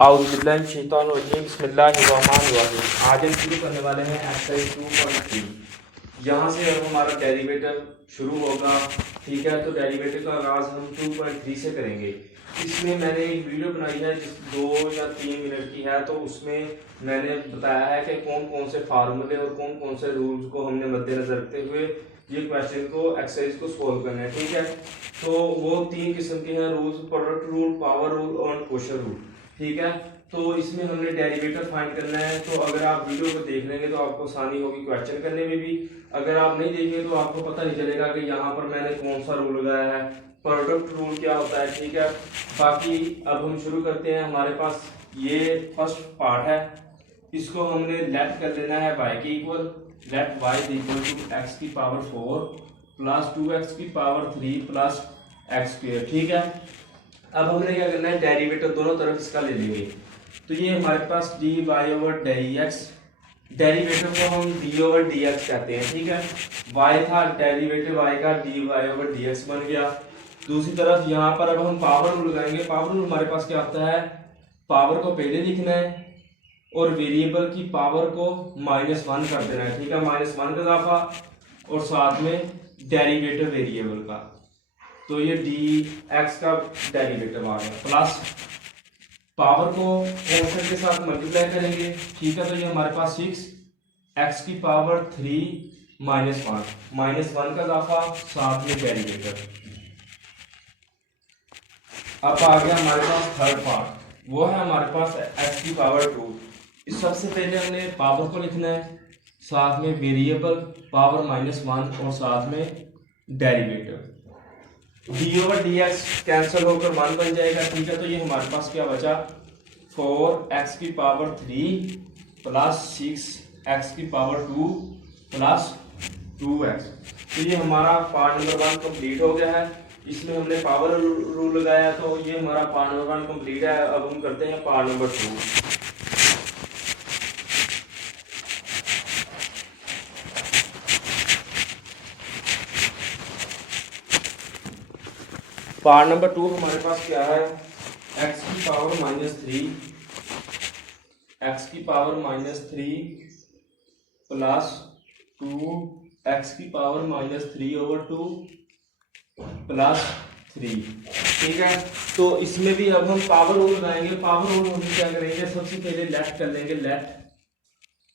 बिस्मिल्लाहिर्रहमानिर्रहीम। आज हम शुरू करने वाले हैं एक्सरसाइज 2.3। यहाँ से अब हमारा डेरिवेटिव शुरू होगा। ठीक है, तो डेरिवेटिव का आगाज हम 2.3 से करेंगे। इसमें मैंने एक वीडियो बनाई है जिस 2 या 3 मिनट की है, तो उसमें मैंने बताया है कि कौन कौन से फार्मूले और कौन कौन से रूल्स को हमने मद्देनजर रखते हुए ये क्वेश्चन को एक्सरसाइज को सोल्व करना है। ठीक है, तो वो 3 किस्म के हैं rules: product rule, power rule और क्वोशर रूल। ठीक है, तो इसमें हमने डेरिवेटिव फाइंड करना है। तो अगर आप वीडियो को देख लेंगे तो आपको आसानी होगी क्वेश्चन करने में भी। अगर आप नहीं देखेंगे तो आपको पता नहीं चलेगा कि यहाँ पर मैंने कौन सा रूल लगाया है, प्रोडक्ट रूल क्या होता है। ठीक है, बाकी अब हम शुरू करते हैं। हमारे पास ये फर्स्ट पार्ट है, इसको हमने लेट कर लेना है y के equal. Let y equal to x की पावर 4 प्लस 2x की पावर 3 प्लस एक्स स्क्वायर। ठीक है, अब हमने क्या करना है, डेरिवेटिव दोनों तरफ इसका ले लेंगे। तो ये हमारे पास d y over d x, derivative को हम डी ओवर डी एक्स कहते हैं। ठीक है, y था, डेरिवेटिव y का d y over d x बन गया। दूसरी तरफ यहाँ पर अब हम पावर रूल लगाएंगे। पावर रूल हमारे पास क्या होता है, पावर को पहले लिखना है और वेरिएबल की पावर को -1 कर देना है। ठीक है, -1 का इजाफा और साथ में डेरिवेटिव वेरिएबल का, तो ये डी एक्स का डेरिवेटिव आ गया प्लस पावर को कांस्टेंट के साथ मल्टीप्लाई करेंगे। ठीक है, तो ये हमारे पास 6 एक्स की पावर 3 -1 का इजाफा साथ में डेरिवेटिव। अब आ गया हमारे पास थर्ड पार्ट, वो है हमारे पास एक्स की पावर 2। इस सबसे पहले हमने पावर को लिखना है, साथ में वेरिएबल पावर -1 और साथ में derivative. D over d x cancel होकर 1 बन जाएगा। ठीक है, तो ये हमारे पास क्या बचा, 4x की पावर 3 प्लस 6x की पावर 2 प्लस 2x। तो ये हमारा पार्ट नंबर 1 कंप्लीट हो गया है। इसमें हमने पावर रूल लगाया, तो ये हमारा पार्ट नंबर 1 कंप्लीट है। अब हम करते हैं पार्ट नंबर 2। पार्ट नंबर 2 हमारे पास क्या है, x की पावर -3, x की पावर -3 प्लस 2x की पावर -3/2 प्लस 3। ठीक है, तो इसमें भी अब हम पावर रूल लगाएंगे। पावर रूल हम क्या करेंगे, सबसे पहले लेट कर लेंगे। Let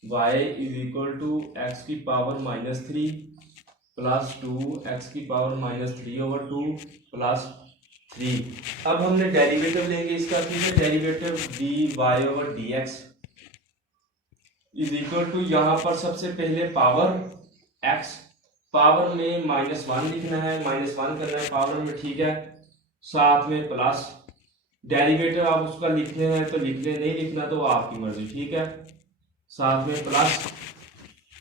y is equal to x की पावर -3 प्लस 2x की पावर -3/2 प्लस 3। अब हमने डेरिवेटिव लेंगे इसका। ठीक है, derivative d y over d x is equal to, यहाँ पर सबसे पहले पावर x, पावर में -1 लिखना है, -1 करना है पावर में। ठीक है, साथ में प्लस डेरिवेटिव आप उसका लिखने हैं तो लिख ले, नहीं लिखना तो आपकी मर्जी। ठीक है, साथ में प्लस।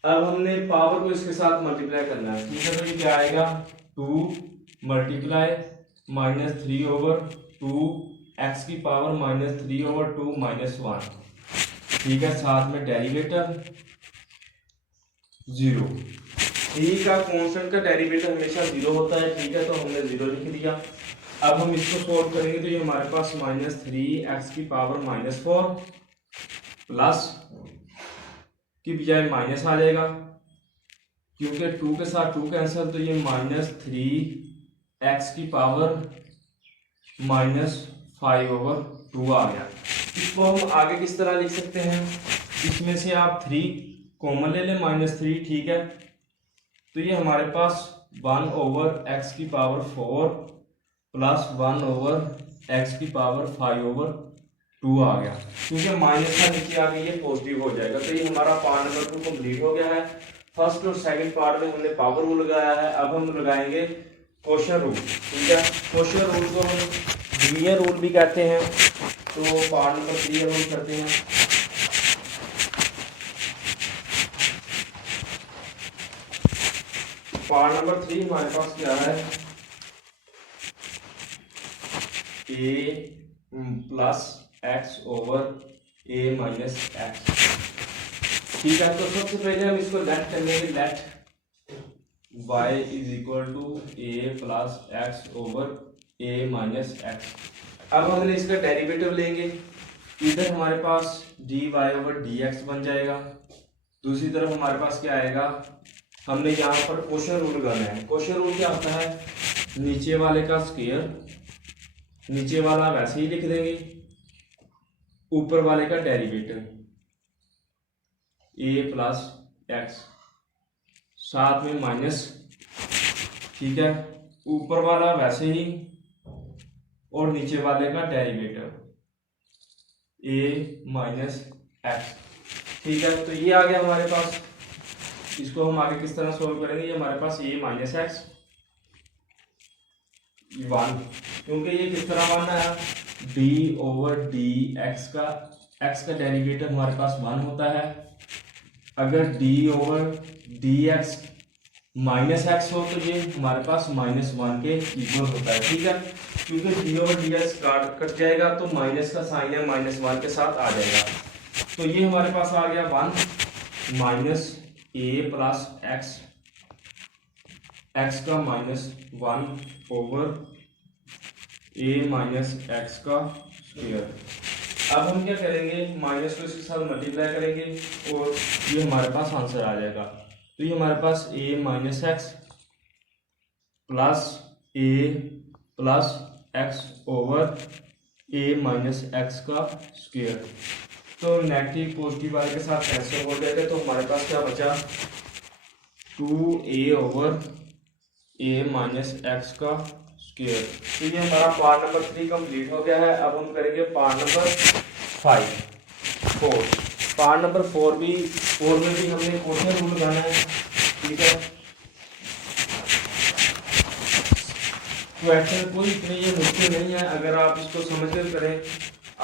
अब हमने पावर को इसके साथ मल्टीप्लाई करना है। ठीक है, तो ये क्या आएगा, 2 मल्टीप्लाई -3/2 एक्स की पावर -3/2 -1। ठीक है, साथ में डेरिवेटिव 0। ठीक है, कांस्टेंट का डेरिवेटिव हमेशा 0 होता है। ठीक है, तो हमने 0 लिख दिया। अब हम इसको सोल्व करेंगे, तो ये हमारे पास -3x की पावर -4 प्लस की बजाय माइनस आ जाएगा, क्योंकि 2 के साथ 2 कैंसिल, तो ये -3x की पावर -5/2 आ गया। इसको हम आगे किस तरह लिख सकते हैं, इसमें से आप 3 कॉमन ले लें, -3। ठीक है, तो ये हमारे पास 1/x की पावर 4 प्लस 1/x की पावर 5/2 आ गया, क्योंकि माइनस का नीचे आगे ये पॉजिटिव हो जाएगा। तो ये हमारा पार्ट नंबर 2 कंप्लीट हो गया है। फर्स्ट और सेकंड पार्ट में हमने पावर रूल लगाया है। अब हम लगाएंगे क्वोशर रूल। ठीक है, क्वोशर रूल को हम लीनियर रूल भी कहते हैं। तो पार्ट नंबर 3 अब हम करते हैं। पार्ट नंबर 3 हमारे पास क्या है, a plus x over a minus x. ठीक है, तो सबसे पहले हम इसको लेट कर लेंगे। Let y is equal to a plus x over a minus x. अब हमने इसका डेरिवेटिव लेंगे। इधर हमारे पास dy ओवर dx बन जाएगा। दूसरी तरफ हमारे पास क्या आएगा, हमने यहाँ पर कोशन रूल लगाना है। कोशन रूल क्या होता है, नीचे वाले का स्क्वायर, नीचे वाला वैसे ही लिख देंगे, ऊपर वाले का डेरिवेटिव a प्लस एक्स, साथ में माइनस, ठीक है, ऊपर वाला वैसे ही और नीचे वाले का डेरिवेटिव a माइनस एक्स, ठीक है। तो ये आ गया हमारे पास। इसको हम आगे किस तरह सोल्व करेंगे, ये हमारे पास a माइनस एक्स 1, क्योंकि ये किस तरह 1 आया, d ओवर डी एक्स का डेरिवेटिव हमारे पास 1 होता है। अगर d over d x minus x हो तो ये हमारे पास -1 के इक्वल होता है, ठीक है। क्योंकि d over d x cut जाएगा तो माइनस का साइन है -1 के साथ आ जाएगा। तो ये हमारे पास आ गया 1 माइनस a प्लस एक्स का -1 ओवर a माइनस एक्स का स्क्वायर। अब हम क्या करेंगे, माइनस को इसके साथ मल्टीप्लाई करेंगे और ये हमारे पास आंसर आ जाएगा। तो ये हमारे पास a minus x plus a plus x over a minus x का स्क्वायर। तो नेगेटिव पॉजिटिव वाले के साथ कैंसिल हो जाएगा, तो हमारे पास क्या बचा, 2a over a minus x का स्क्वायर। तो ये हमारा पार्ट नंबर 3 कंप्लीट हो गया है। अब हम करेंगे पार्ट नंबर 4। पार्ट नंबर 4 में भी हमने कोशन रूल लगाना है, ठीक है। क्वेश्चन कोई इतने ये मुश्किल नहीं है, अगर आप इसको समझ कर करें,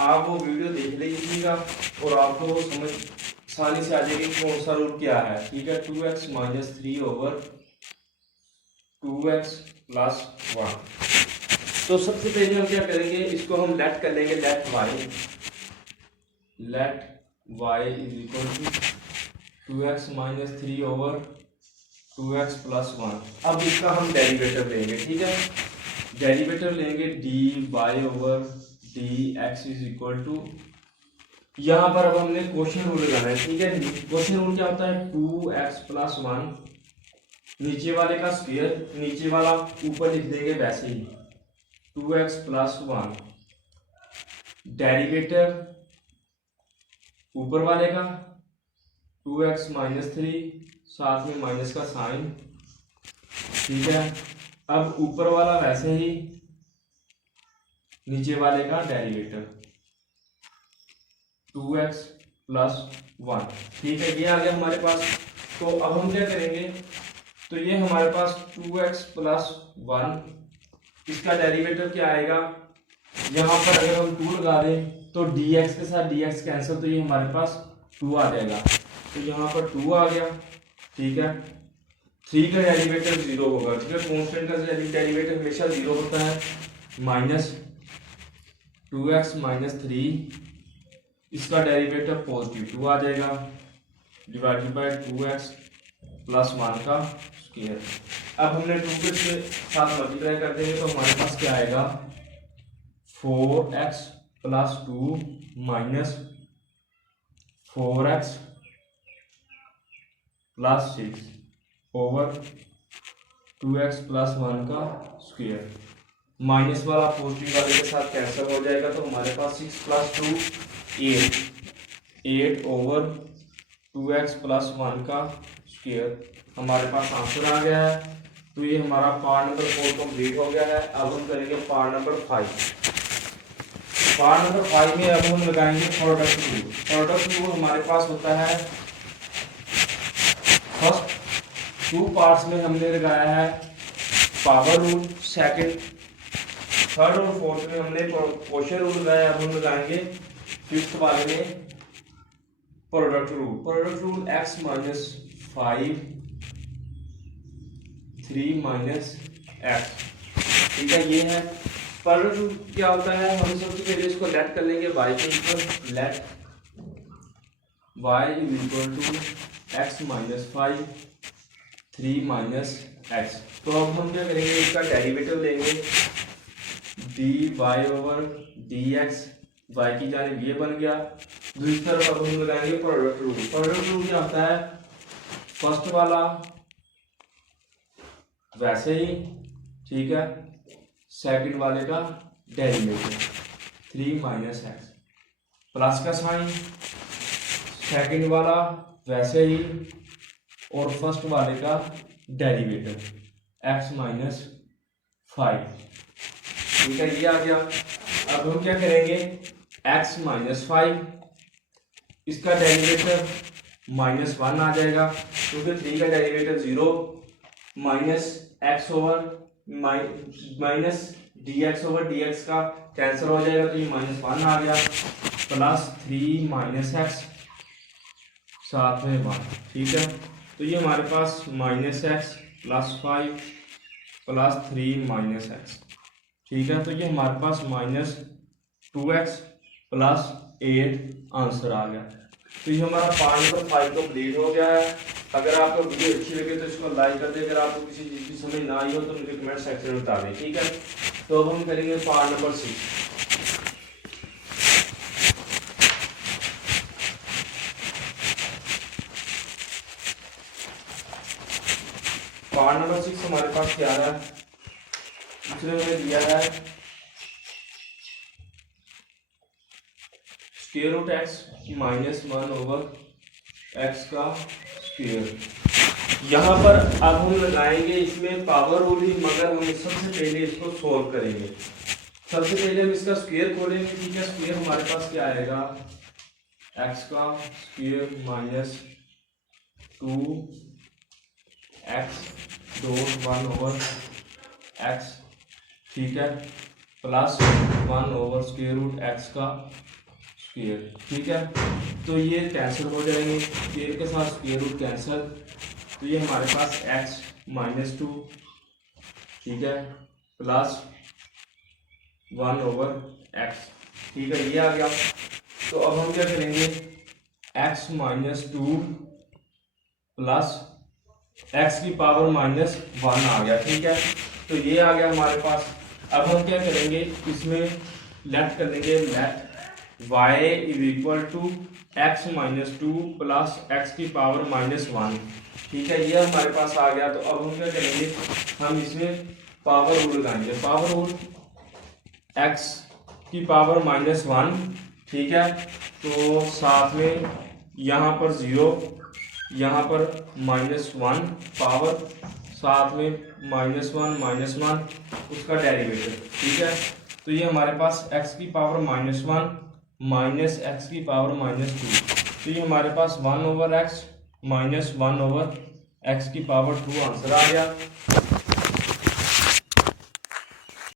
आप वो वीडियो देख लीजिएगा और आपको समझ आसानी से आ जाएगी कौन सा रूल क्या है, ठीक है। 2x minus 3 over 2x plus 1। तो सबसे पहले हम क्या करेंगे, इसको हम लेट कर लेंगे, let y is equal to 2x minus 3 over 2x plus 1। अब इसका हम डेरिवेटिव लेंगे, ठीक है। डेरिवेटिव लेंगे dy over dx is equal to, यहाँ पर अब हमने क्वेश्चन रूल लगाना है, ठीक है। क्वेश्चन रूल क्या होता है, 2x प्लस 1, नीचे वाले का स्क्वायर, नीचे वाला ऊपर लिख देंगे वैसे ही, 2x प्लस 1, डेरिवेटिव ऊपर वाले का 2x माइनस 3, साथ में माइनस का साइन, ठीक है। अब ऊपर वाला वैसे ही, नीचे वाले का डेरिवेटिव 2x प्लस 1, ठीक है। ये आ गया हमारे पास। तो अब हम क्या करेंगे, तो ये हमारे पास 2x प्लस 1, इसका डेरिवेटिव क्या आएगा, यहाँ पर अगर हम 2 लगा दें तो dx के साथ dx कैंसिल, तो ये हमारे पास 2 आ जाएगा। तो यहाँ पर 2 आ गया, ठीक है। 3 का डेरिवेटिव 0 होगा, ठीक है। कांस्टेंट का डेरिवेटिव हमेशा 0 होता है। माइनस 2x माइनस 3, इसका डेरिवेटिव पॉजिटिव 2 आ जाएगा, डिवाइडेड बाय 2x प्लस 1 का स्क्वायर। अब हमने 2 के साथ मल्टीप्लाई कर देंगे तो हमारे पास क्या आएगा, 4x plus 2 minus 4x plus 6 over 2x plus 1 का स्क्वायर। माइनस वाला पॉजिटिव वाले के साथ कैंसिल हो जाएगा, तो हमारे पास 6 प्लस 2 8 ओवर 2x प्लस 1 का स्क्वायर। हमारे पास आंसर आ गया है। तो ये हमारा पार्ट नंबर 4 कंप्लीट हो गया है। अब हम करेंगे पार्ट नंबर 5। पार्ट नंबर 5 में अब हम लगाएंगे प्रोडक्ट रूल। प्रोडक्ट रूल हमारे पास होता है, फर्स्ट 2 पार्ट्स में हमने लगाया है पावर रूल, सेकंड, थर्ड और फोर्थ में हमने क्वोशिएंट रूल लगाया। अब हम लगाएंगे फिफ्थ वाले में product rule. Product rule x minus 5 3 minus x, ठीक है। ये है प्रोडक्ट रूल। क्या होता है, हम सबसे पहले इसको लेट कर लेंगे y के ऊपर, let y is equal to x minus 5 3 minus x. तो अब हम क्या करेंगे, इसका डेरिवेटिव लेंगे dy ओवर dx y की जानिब ये बन गया। दूसरी तरफ अब हम लगाएंगे प्रोडक्ट रूल। प्रोडक्ट रूल क्या होता है, फर्स्ट वाला वैसे ही, ठीक है, सेकंड वाले का डेरिवेटिव 3 माइनस एक्स, प्लस का साइन, सेकंड वाला वैसे ही और फर्स्ट वाले का डेरिवेटिव x माइनस 5, ठीक है, ये आ गया। अब हम क्या करेंगे, x माइनस 5, इसका डेरिवेटिव माइनस 1 आ जाएगा, क्योंकि 3 का derivative 0, minus x over minus D x over d x का कैंसिल हो जाएगा, तो ये माइनस 1 आ गया, प्लस 3 माइनस एक्स साथ में 1, ठीक है। तो ये हमारे पास minus x plus 5 plus 3 minus x, ठीक है। तो ये हमारे पास माइनस 2x प्लस 8 आंसर आ गया। तो ये हमारा 5 नंबर 5 कंप्लीट हो गया है। अगर आपको वीडियो अच्छी लगे तो इसको लाइक कर दें। अगर आपको किसी चीज़ की समझ ना आई हो तो मुझे कमेंट सेक्शन में बता दें, ठीक है। तो अब हम करेंगे पार्ट नंबर 6। पार्ट नंबर 6 हमारे पास क्या है, इसमें मैंने दिया है square root x minus 1 over x का स्क्वायर। यहाँ पर अब हम लगाएंगे इसमें पावर रूल ही, मगर हम सबसे पहले इसको सोल्व करेंगे। सबसे पहले हम इसका स्क्वायर खोलेंगे, ठीक है। स्क्वायर हमारे पास क्या आएगा, एक्स का square minus 2 x dot 1 over x, ठीक है, plus 1 over square root x का स्क्वायर, ठीक है। तो ये कैंसिल हो जाएंगे, स्क्वायर के साथ स्क्वायर रूट कैंसिल, तो ये हमारे पास एक्स माइनस 2, ठीक है, प्लस 1 ओवर एक्स, ठीक है, ये आ गया। तो अब हम क्या करेंगे, एक्स माइनस 2 प्लस एक्स की पावर माइनस 1 आ गया, ठीक है। तो ये आ गया हमारे पास। अब हम क्या करेंगे, इसमें लेफ्ट कर लेंगे, let y is equal to x minus 2 plus x की पावर माइनस 1, ठीक है, ये हमारे पास आ गया। तो अब हम क्या करेंगे, हम इसमें पावर रूल लगाएंगे। पावर रूल x की पावर माइनस 1, ठीक है, तो साथ में यहाँ पर 0, यहाँ पर माइनस 1 पावर, साथ में माइनस 1 उसका डेरिवेटिव, ठीक है। तो ये हमारे पास x की पावर माइनस 1 माइनस एक्स की पावर माइनस 2, तो ये हमारे पास 1 over x minus 1 over x की पावर 2 आंसर आ गया।